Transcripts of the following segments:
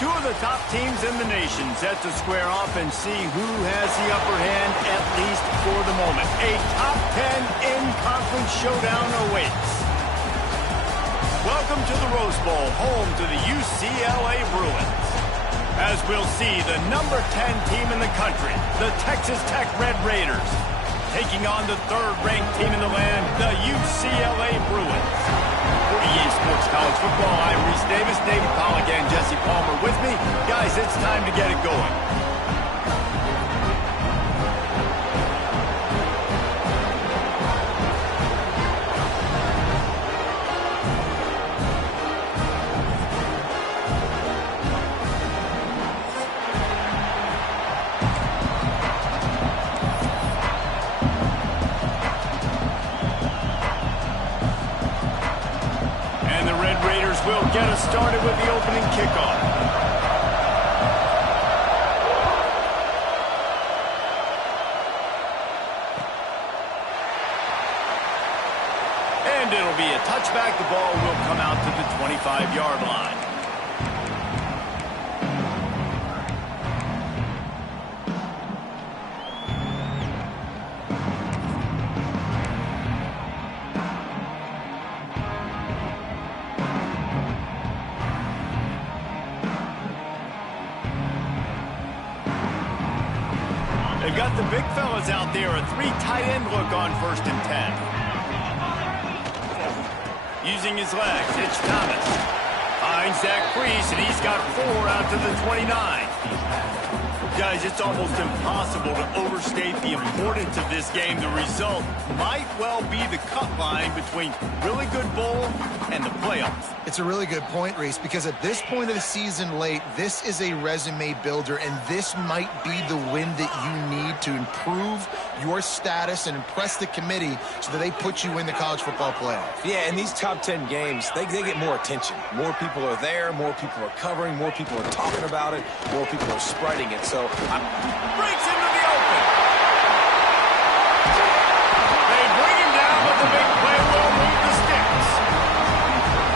Two of the top teams in the nation set to square off and see who has the upper hand, at least for the moment. A top 10 in-conference showdown awaits. Welcome to the Rose Bowl, home to the UCLA Bruins. As we'll see, the number 10 team in the country, the Texas Tech Red Raiders, taking on the third-ranked team in the land, the UCLA Bruins. For EA Sports College Football, I'm Reese Davis, David Pollack, and Jesse Palmer with me. Guys, it's time to get it going. Will get us started with the opening kickoff. And it'll be a touchback. The ball will come out to the 25-yard line. They've got the big fellas out there, a three tight end look on 1st and 10. Using his legs, it's Thomas. Finds Zach Priest, and he's got 4 out to the 29. Guys, it's almost impossible to overstate the importance of this game. The result might well be the cut line between really good bowl and the playoffs. It's a really good point, Reese, because at this point of the season late, this is a resume builder, and this might be the win that you need to improve your status and impress the committee so that they put you in the college football playoff. Yeah, in these top 10 games, they get more attention. More people are there, more people are covering, more people are talking about it, more people are spreading it. So breaks into the open. They bring him down, but the big play will move the sticks.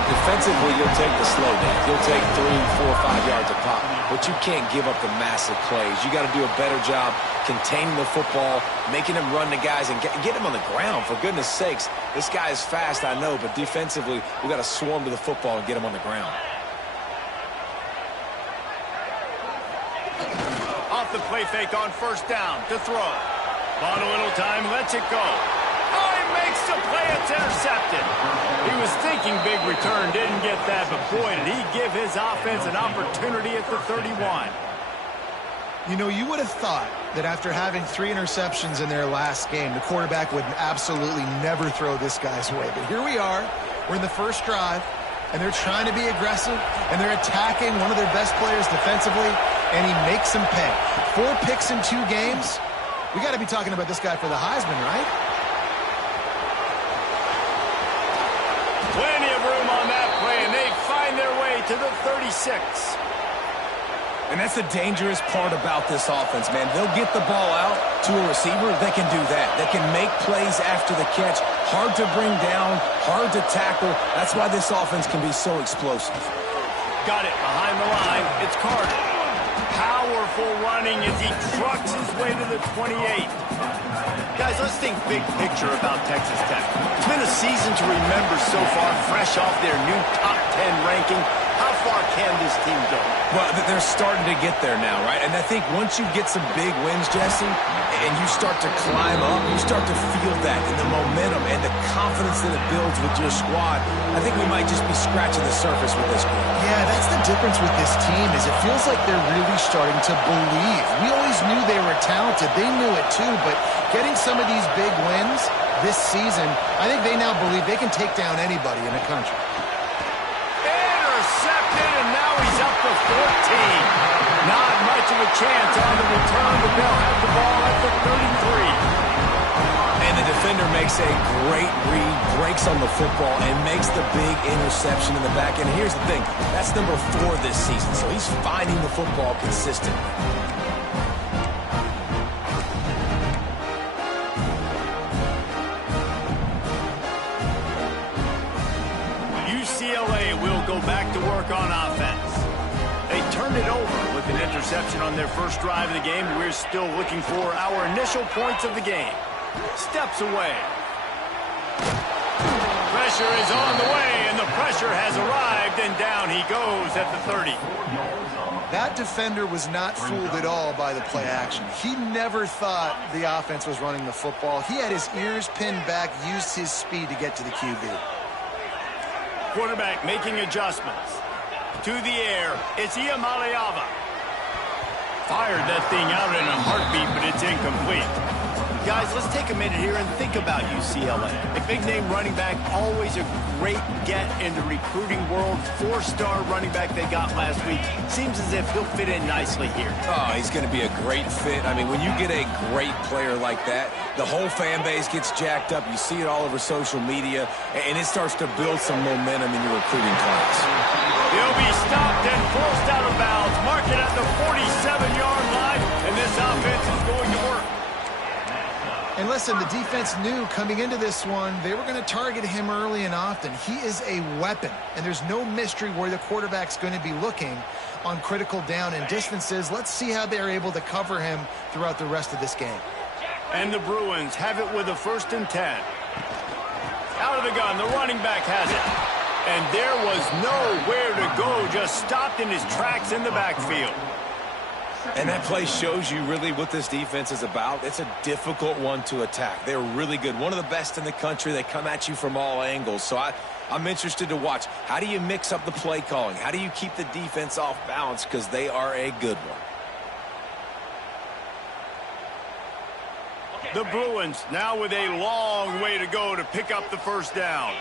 Defensively, you'll take the slow down. You'll take 3, 4, 5 yards a pop, but you can't give up the massive plays. You got to do a better job containing the football, making them run the guys, and get them on the ground. For goodness sakes, this guy is fast, I know, but defensively, we got to swarm to the football and get him on the ground. Off the play fake on 1st down to throw. Bought a little time, lets it go. Oh, he makes the play, it's intercepted. He was thinking big return, didn't get that, but boy, did he give his offense an opportunity at the 31. You know, you would have thought that after having 3 interceptions in their last game, the quarterback would absolutely never throw this guy's way. But here we are, we're in the first drive, and they're trying to be aggressive, and they're attacking one of their best players defensively, and he makes them pay. 4 picks in 2 games. We got to be talking about this guy for the Heisman, right? Plenty of room on that play, and they find their way to the 36. And that's the dangerous part about this offense, man. They'll get the ball out to a receiver. They can do that. They can make plays after the catch. Hard to bring down, hard to tackle. That's why this offense can be so explosive. Got it behind the line. It's Carter. Powerful running as he trucks his way to the 28. Guys, let's think big picture about Texas Tech. It's been a season to remember so far, fresh off their new top 10 ranking. How far can this team go? Well, they're starting to get there now, right? And I think once you get some big wins, Jesse, and you start to climb up, you start to feel that and the momentum and the confidence that it builds with your squad. I think we might just be scratching the surface with this group. Yeah, that's the difference with this team is it feels like they're really starting to believe. We always knew they were talented. They knew it too, but getting some of these big wins this season, I think they now believe they can take down anybody in the country. Intercepted, and now he's up to 14. Not much of a chance on the return, but they'll have the ball at the 33. And the defender makes a great read, breaks on the football, and makes the big interception in the back. And here's the thing, that's number 4 this season, so he's finding the football consistently. UCLA will go back to work on offense. They turned it over with an interception on their first drive of the game. We're still looking for our initial points of the game. Steps away. Pressure is on the way, and the pressure has arrived, and down he goes at the 30. That defender was not fooled at all by the play action. He never thought the offense was running the football. He had his ears pinned back, used his speed to get to the QB. Quarterback making adjustments. To the air, it's Iamaleava. Fired that thing out in a heartbeat, but it's incomplete. Guys, let's take a minute here and think about UCLA. A big-name running back, always a great get in the recruiting world. 4-star running back they got last week. Seems as if he'll fit in nicely here. Oh, he's going to be a great fit. I mean, when you get a great player like that, the whole fan base gets jacked up. You see it all over social media, and it starts to build some momentum in your recruiting class. He'll be stopped and forced out of bounds. Mark it at the 47-yard line, and this offense is going to work. And listen, the defense knew coming into this one, they were going to target him early and often. He is a weapon, and there's no mystery where the quarterback's going to be looking on critical down and distances. Let's see how they're able to cover him throughout the rest of this game. And the Bruins have it with a 1st and 10. Out of the gun, the running back has it. And there was nowhere to go, just stopped in his tracks in the backfield. And that play shows you really what this defense is about. It's a difficult one to attack. They're really good. One of the best in the country. They come at you from all angles. So I'm interested to watch. How do you mix up the play calling? How do you keep the defense off balance? Because they are a good one. The Bruins now with a long way to go to pick up the 1st down.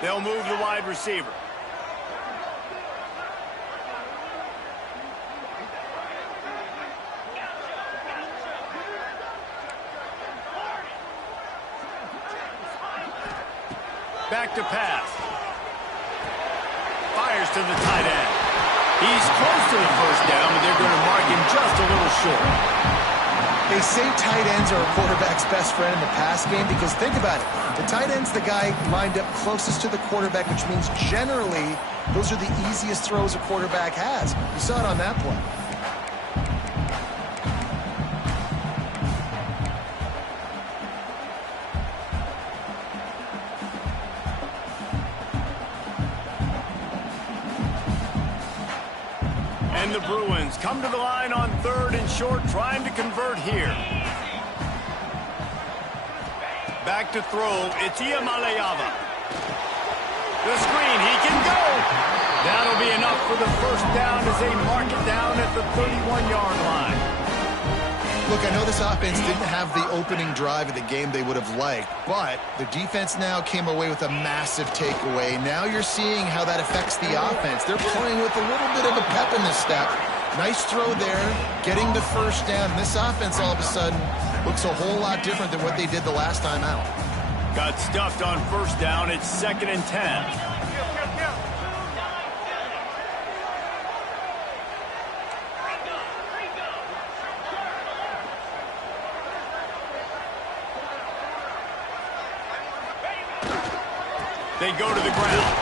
They'll move the wide receiver. Back to pass. Fires to the tight end. He's close to the 1st down, but they're going to mark him just a little short. They say tight ends are a quarterback's best friend in the pass game because think about it. The tight end's the guy lined up closest to the quarterback, which means generally those are the easiest throws a quarterback has. You saw it on that play. And the Bruins come to the line on 3rd and short, trying to convert here. Back to throw, it's Iamaleava. The screen, he can go. That'll be enough for the 1st down as they mark it down at the 31-yard line. Look, I know this offense didn't have the opening drive of the game they would have liked, but the defense now came away with a massive takeaway. Now you're seeing how that affects the offense. They're playing with a little bit of a pep in the step. Nice throw there, getting the 1st down. This offense all of a sudden looks a whole lot different than what they did the last time out. Got stuffed on 1st down. It's 2nd and 10. They go to the ground.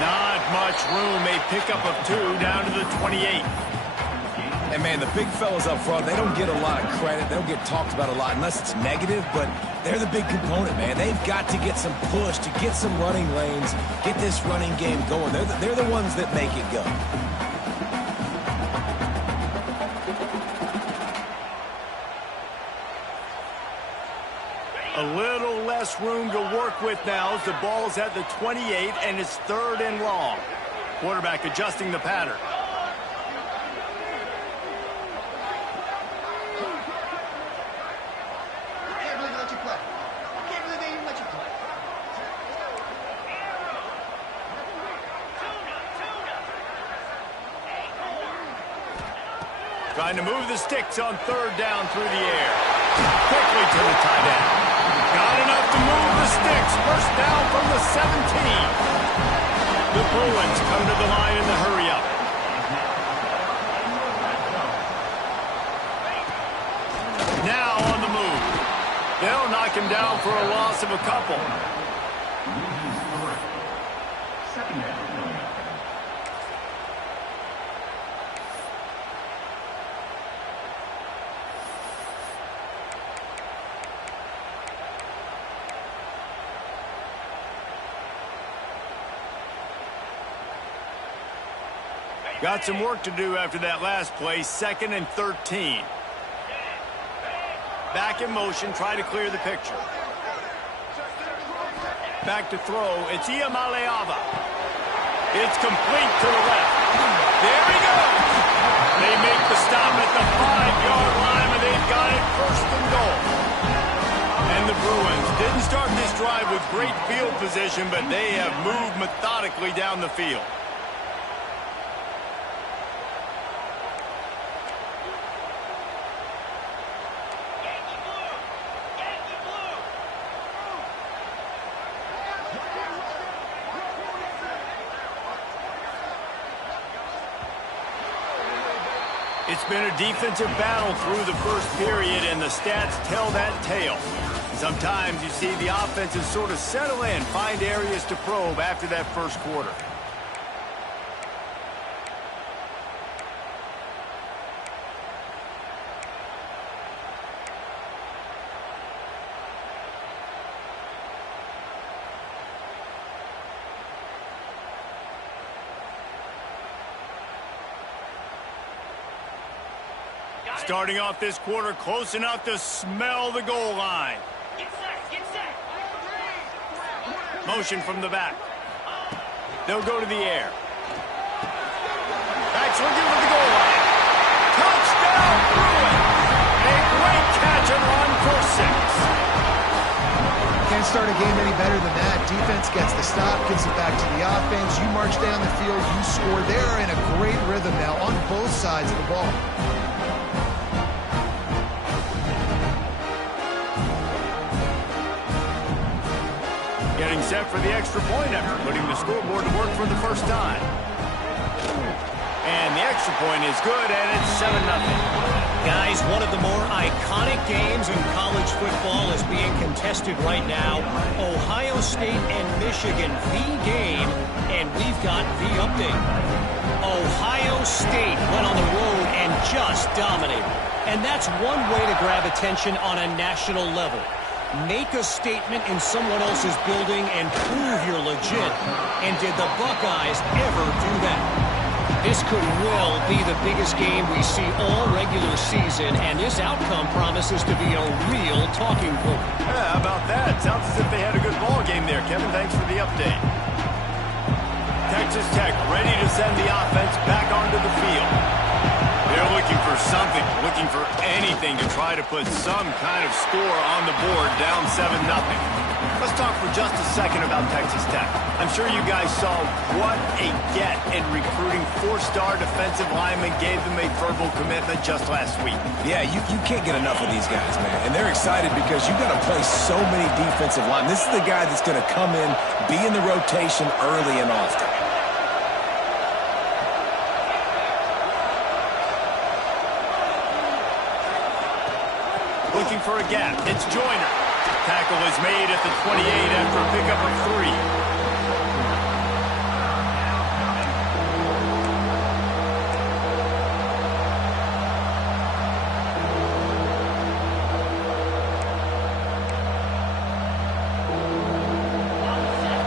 Not much room. A pickup of 2 down to the 28. And, man, the big fellas up front, they don't get a lot of credit. They don't get talked about a lot unless it's negative, but they're the big component, man. They've got to get some push, to get some running lanes, get this running game going. They're the ones that make it go. A little less room to work with now as the ball's at the 28 and it's 3rd and long. Quarterback adjusting the pattern. Trying to move the sticks on 3rd down through the air. Quickly to the tight end. Got enough to move the sticks. 1st down from the 17. The Bruins come to the line in the hurry-up. Now on the move. They'll knock him down for a loss of a couple. Got some work to do after that last play, 2nd and 13. Back in motion, try to clear the picture. Back to throw, it's Iamaleava. It's complete to the left. There he goes. They make the stop at the 5-yard line, and they've got it 1st and goal. And the Bruins didn't start this drive with great field position, but they have moved methodically down the field. It's been a defensive battle through the first period, and the stats tell that tale. Sometimes you see the offenses sort of settle in, find areas to probe after that first quarter. Starting off this quarter close enough to smell the goal line. Get set. Motion from the back. They'll go to the air. Back swinging for the goal line. Touchdown, Bruins! A great catch and run for 6. Can't start a game any better than that. Defense gets the stop, gets it back to the offense. You march down the field, you score. They're in a great rhythm now on both sides of the ball. Getting set for the extra point after putting the scoreboard to work for the first time. And the extra point is good, and it's 7-0. Guys, one of the more iconic games in college football is being contested right now. Ohio State and Michigan, the game, and we've got the update. Ohio State went on the road and just dominated. And that's one way to grab attention on a national level. Make a statement in someone else's building and prove you're legit. And did the Buckeyes ever do that? This could well be the biggest game we see all regular season, and this outcome promises to be a real talking point. Yeah, how about that? Sounds as if they had a good ball game there, Kevin. Thanks for the update. Texas Tech ready to send the offense back onto the field. They're looking for something, looking for anything to try to put some kind of score on the board, down 7-0. Let's talk for just a second about Texas Tech. I'm sure you guys saw what a get in recruiting 4-star defensive linemen gave them a verbal commitment just last week. Yeah, you can't get enough of these guys, man. And they're excited because you've got to play so many defensive linemen. This is the guy that's going to come in, be in the rotation early and often. Looking for a gap. It's Joyner. Tackle is made at the 28 after a pickup of 3.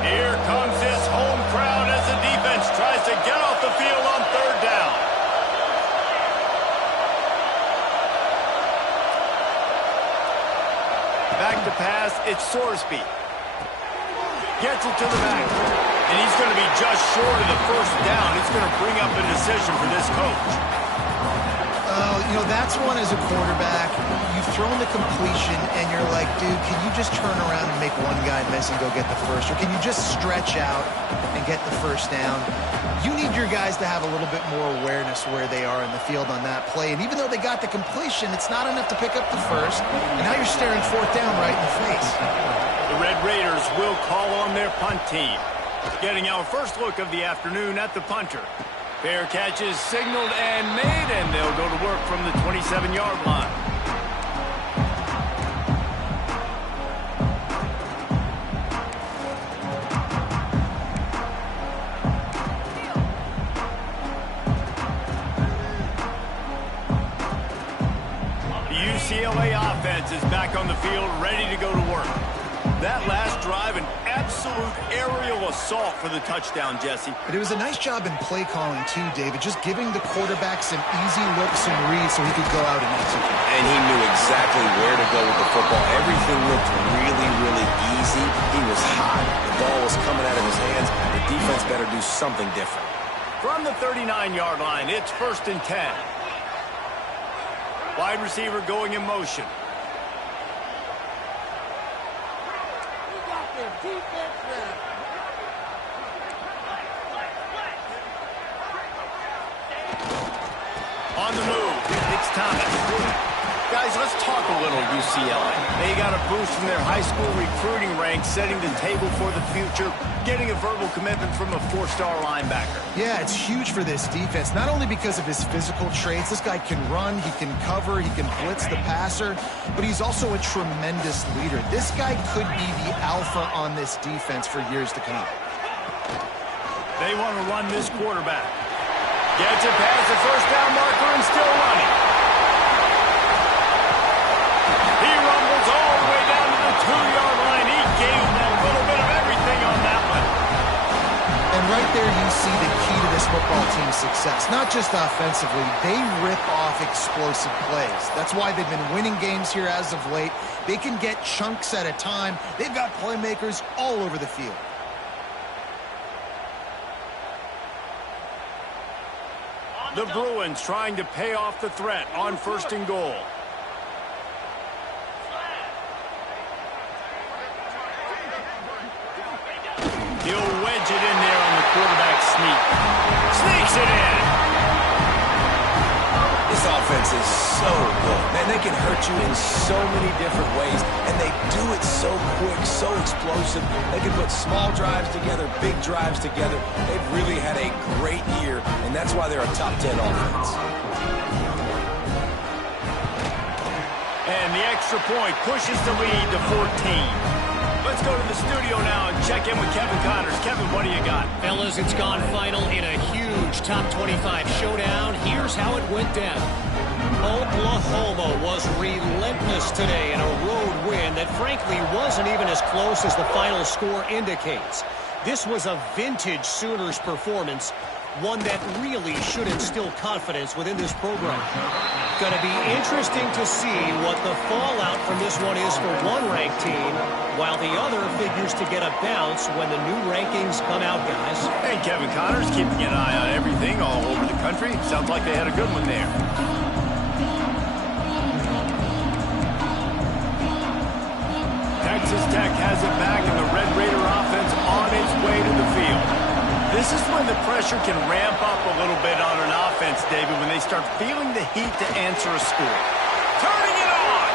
Here comes this home crowd as the defense tries to get off the field on 3rd down. Back to pass, it's Sorsby. Gets it to the back. And he's going to be just short of the 1st down. It's going to bring up a decision for this coach. You know, that's one as a quarterback. You've thrown the completion, and you're like, dude, can you just turn around and make one guy miss and go get the first? Or can you just stretch out and get the 1st down? You need your guys to have a little bit more awareness where they are in the field on that play. And even though they got the completion, it's not enough to pick up the 1st. And now you're staring 4th down right in the face. The Red Raiders will call on their punt team. Getting our first look of the afternoon at the punter. Fair catch is signaled and made, and they'll go to work from the 27-yard line. The UCLA offense is back on the field, ready to go to work. That last drive, an absolute aerial assault for the touchdown, Jesse. But it was a nice job in play calling too, David, just giving the quarterback some easy looks and reads so he could go out and execute. And he knew exactly where to go with the football. Everything looked really, really easy. He was hot. The ball was coming out of his hands. The defense better do something different. From the 39-yard line, it's 1st and 10. Wide receiver going in motion. On the move, it's Thomas. Guys, let's talk a little UCLA. They got a boost from their high school recruiting ranks, setting the table for the future, getting a verbal commitment from a 4-star linebacker. Yeah, it's huge for this defense, not only because of his physical traits. This guy can run, he can cover, he can blitz the passer, but he's also a tremendous leader. This guy could be the alpha on this defense for years to come. They want to run this quarterback. Gets it past the 1st down marker and still running. He rumbles all the way down to the 2-yard line. He gave them a little bit of everything on that one. And right there you see the key to this football team's success. Not just offensively, they rip off explosive plays. That's why they've been winning games here as of late. They can get chunks at a time. They've got playmakers all over the field. The Bruins trying to pay off the threat on 1st and goal. He'll wedge it in there on the quarterback sneak. Sneaks it in. This offense is so good. Man, they can hurt you in so many different ways, and they do it so quick, so explosive. They can put small drives together, big drives together. They've really had a great year, and that's why they're a top 10 offense. And the extra point pushes the lead to 14. Let's go to the studio now and check in with Kevin Connors. Kevin, what do you got? Fellas, it's gone final in a huge top 25 showdown. Here's how it went down. Oklahoma was relentless today in a road win that frankly wasn't even as close as the final score indicates. This was a vintage Sooners performance, one that really should instill confidence within this program. Going to be interesting to see what the fallout from this one is for one ranked team, while the other figures to get a bounce when the new rankings come out, guys. And Kevin Connors keeping an eye on everything all over the country. Sounds like they had a good one there. Texas Tech has it back, and the Red Raider offense on its way to the field. This is when the pressure can ramp up a little bit on an offense, David, when they start feeling the heat to answer a score. Turning it on!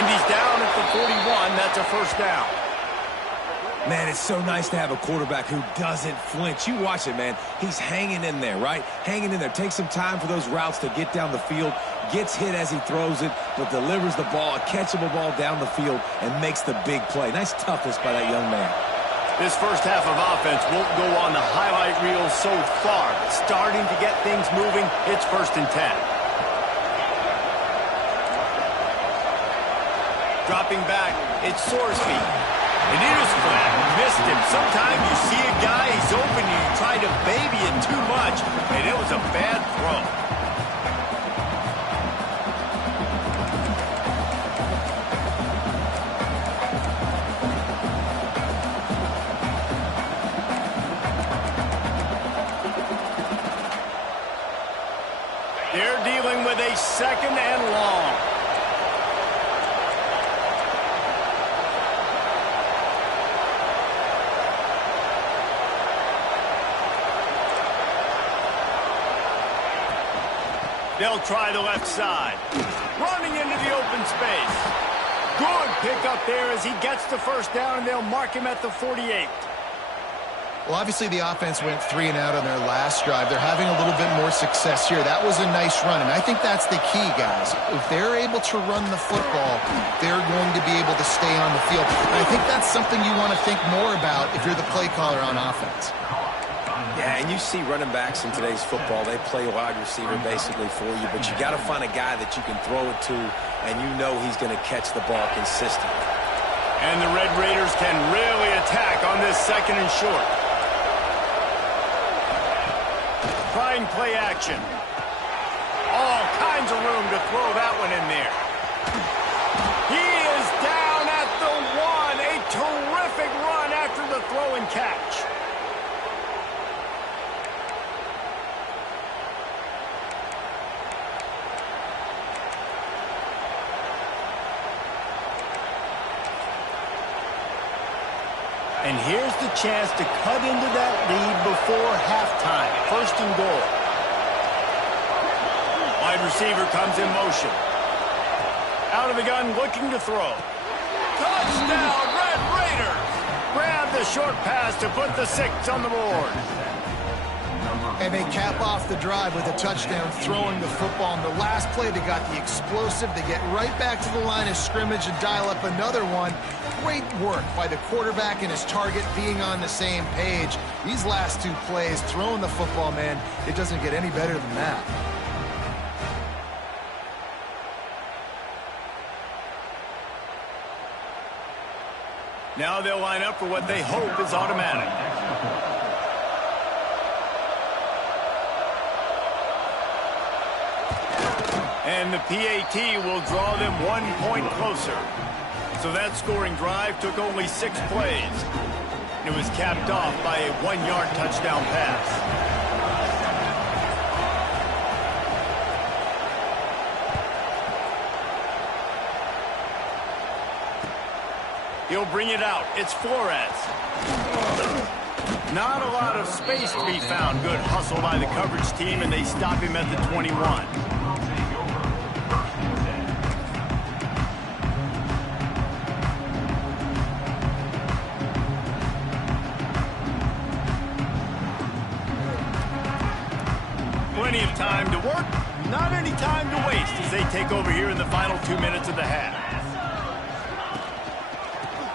And he's down at the 41. That's a 1st down. Man, it's so nice to have a quarterback who doesn't flinch. You watch it, man. He's hanging in there, right? Hanging in there. Takes some time for those routes to get down the field. Gets hit as he throws it, but delivers the ball, a catchable ball down the field, and makes the big play. Nice toughness by that young man. This first half of offense won't go on the highlight reel so far, but starting to get things moving. It's 1st and 10. Dropping back, it's Sorsby. And he was flat, missed him. Sometimes you see a guy, he's open, and you try to baby it too much, and it was a bad throw. They're dealing with a 2nd and long. They'll try the left side. Running into the open space. Good pickup there as he gets the 1st down, and they'll mark him at the 48. Well, obviously the offense went 3 and out on their last drive. They're having a little bit more success here. That was a nice run, and I think that's the key, guys. If they're able to run the football, they're going to be able to stay on the field. And I think that's something you want to think more about if you're the play caller on offense. Yeah, and you see running backs in today's football, they play wide receiver basically for you, but you got to find a guy that you can throw it to, and you know he's going to catch the ball consistently. And the Red Raiders can really attack on this second and short. Trying play action. All kinds of room to throw that one in there. He is down at the 1. A terrific run after the throw and catch. And here's the chance to cut into that lead before halftime. First and goal. Wide receiver comes in motion. Out of the gun, looking to throw. Touchdown, Red Raiders! Grab the short pass to put the 6 on the board. And they cap off the drive with a touchdown, throwing the football. In the last play, they got the explosive. They get right back to the line of scrimmage and dial up another one. Great work by the quarterback and his target being on the same page. These last 2 plays, throwing the football, man, it doesn't get any better than that. Now they'll line up for what they hope is automatic. And the PAT will draw them 1 point closer. So that scoring drive took only 6 plays. And it was capped off by a 1-yard touchdown pass. He'll bring it out. It's Flores. Not a lot of space to be found. Good hustle by the coverage team, and they stop him at the 21. Plenty of time to work, not any time to waste as they take over here in the final 2 minutes of the half.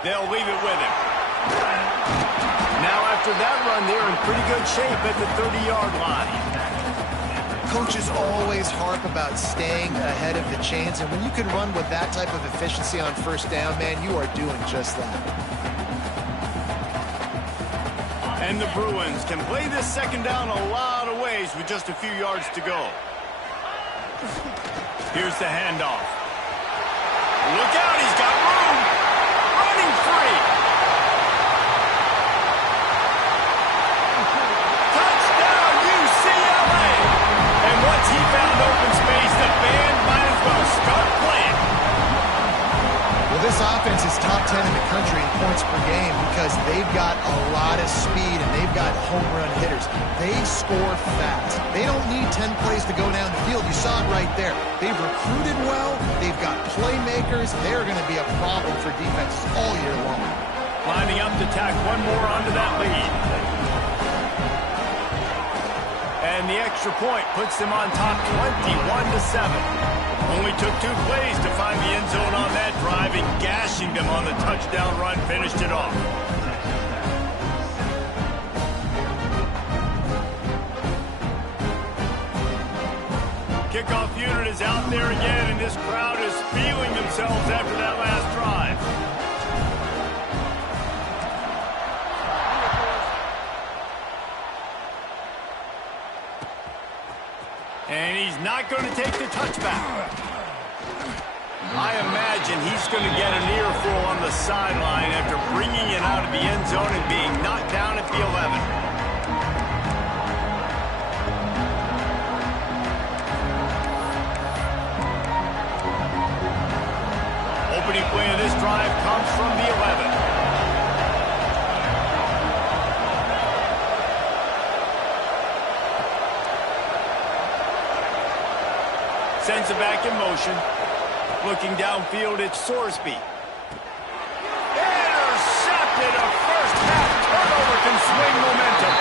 They'll leave it with him. Now after that run, they're in pretty good shape at the 30-yard line. Coaches always harp about staying ahead of the chains, and when you can run with that type of efficiency on first down, man, you are doing just that. And the Bruins can play this second down a lot of ways with just a few yards to go. Here's the handoff. Look out, he's got room. Running free. Touchdown, UCLA. And once he found open space, the band might as well start playing. Well, this offense is top 10 in the country in points per game because they've got a lot of speed and they've got home run hitters. They score fast. They don't need 10 plays to go down the field. You saw it right there. They've recruited well. They've got playmakers. They're going to be a problem for defenses all year long. Lining up to tack one more onto that lead. And the extra point puts them on top 21-7. Only took 2 plays to find the end zone on that drive, and gashing them on the touchdown run finished it off. Kickoff unit is out there again, and this crowd is feeling themselves after that last drive. And he's not going to take the touchback. I imagine he's going to get an earful on the sideline after bringing it out of the end zone and being knocked down at the 11. Opening play of this drive comes from the 11. Sends it back in motion. Looking downfield, it's Sorsby. Intercepted. A first half turnover can swing momentum.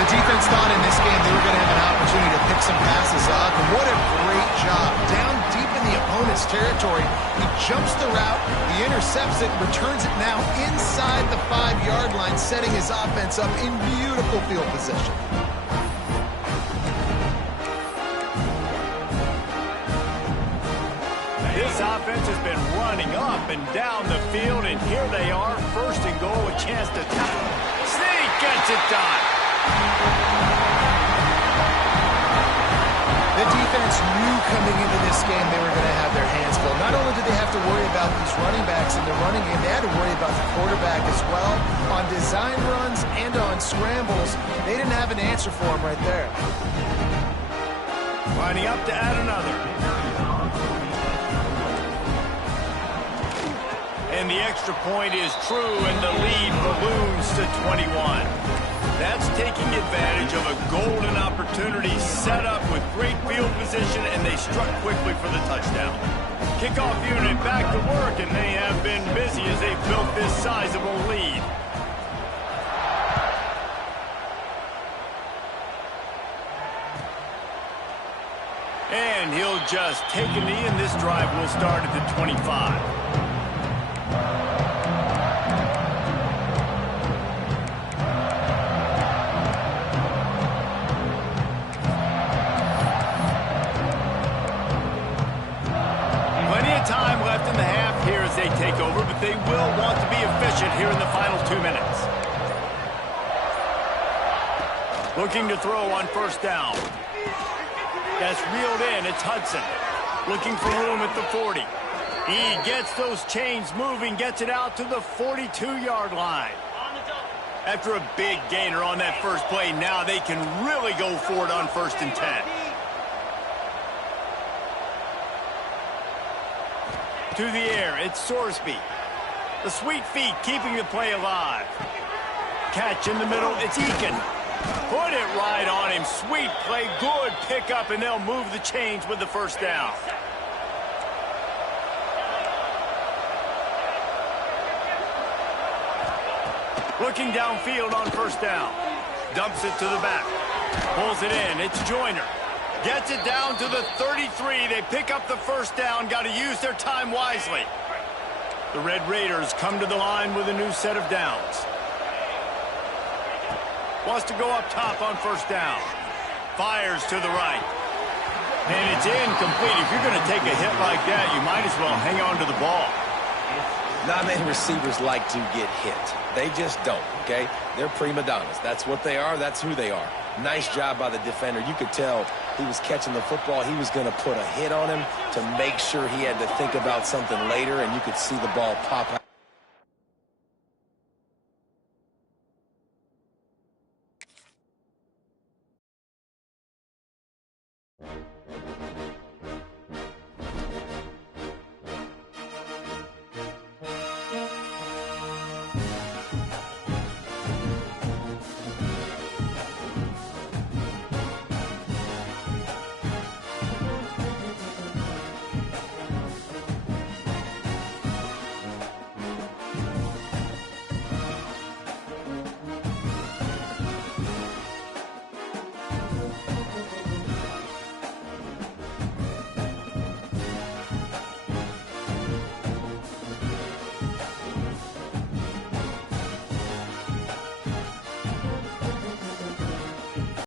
The defense thought in this game they were going to have an opportunity to pick some passes off, and what a great job. Down deep in the opponent's territory, he jumps the route, he intercepts it, returns it now inside the 5-yard line, setting his offense up in beautiful field position. This offense has been running up and down the field, and here they are, first and goal, a chance to tackle. Sneak gets it done. The defense knew coming into this game they were going to have their hands full. Not only did they have to worry about these running backs in the running game, they had to worry about the quarterback as well. On design runs and on scrambles, they didn't have an answer for him right there. Lining up to add another. And the extra point is true, and the lead balloons to 21. That's taking advantage of a golden opportunity set up with great field position, and they struck quickly for the touchdown. Kickoff unit back to work, and they have been busy as they built this sizable lead. And he'll just take a knee, and this drive will start at the 25. Time left in the half here as they take over, but they will want to be efficient here in the final 2 minutes. Looking to throw on first down. That's reeled in. It's Hudson. Looking for room at the 40. He gets those chains moving, gets it out to the 42-yard line. After a big gainer on that first play, now they can really go for it on 1st and 10. To the air, it's Sorsby. The sweet feet keeping the play alive. Catch in the middle, it's Eakin. Put it right on him. Sweet play, good pickup, and they'll move the chains with the first down. Looking downfield on first down. Dumps it to the back. Pulls it in, it's Joyner. Gets it down to the 33. They pick up the first down. Got to use their time wisely. The Red Raiders come to the line with a new set of downs. Wants to go up top on first down. Fires to the right. And it's incomplete. If you're going to take a hit like that, you might as well hang on to the ball. Not many receivers like to get hit. They just don't, okay? They're prima donnas. That's what they are. That's who they are. Nice job by the defender. You could tell he was catching the football. He was going to put a hit on him to make sure he had to think about something later, and you could see the ball pop out.